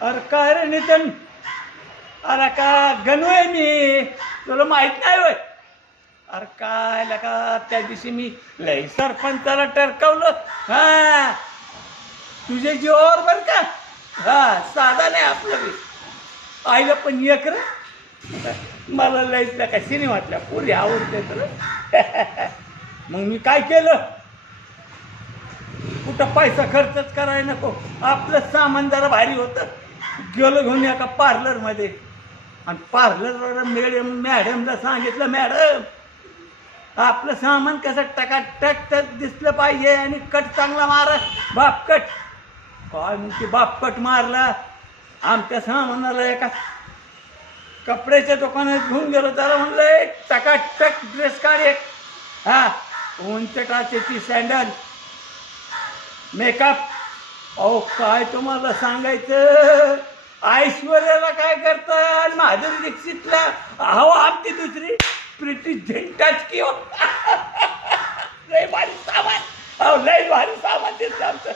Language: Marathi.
अरे काय रे नितीन, अरे का गणू आहे मी, तुला माहित नाही होय? अरे काय लका त्या दिवशी मी लई सरपंचाला टरकवलं. हा तुझे जीवावर बर का. हा साधा नाही आपलं बी. आईला पण एक रे, मला लईच का सिने वाटल्या पुरी आवडते तर. मग मी काय केलं, कुठं पैसा खर्चच करायला नको, आपलं सामान जरा भारी होतं. गेलो घेऊन एका पार्लरमध्ये, आणि पार्लरवर मॅडमला सांगितलं, मॅडम आपलं सामान कसं टकाटक दिसलं पाहिजे आणि कट चांगला मारा, बापकट. काय म्हणते बापकट मारला. आमच्या सामानाला एका कपड्याच्या दुकानात घेऊन गेलो, त्याला म्हणलं एक टकाटक ड्रेस काढ एक. हा उंच टाचेची सँडल, मेकअप. अहो काय तुम्हाला सांगायचं, ऐश्वर्याला काय करतात, माधुरी दीक्षितला अहो आमची दुसरी प्रीती झिंटाच की हो. लय भारी सामान, अहो लय भारी सामान दिसतं आमचं.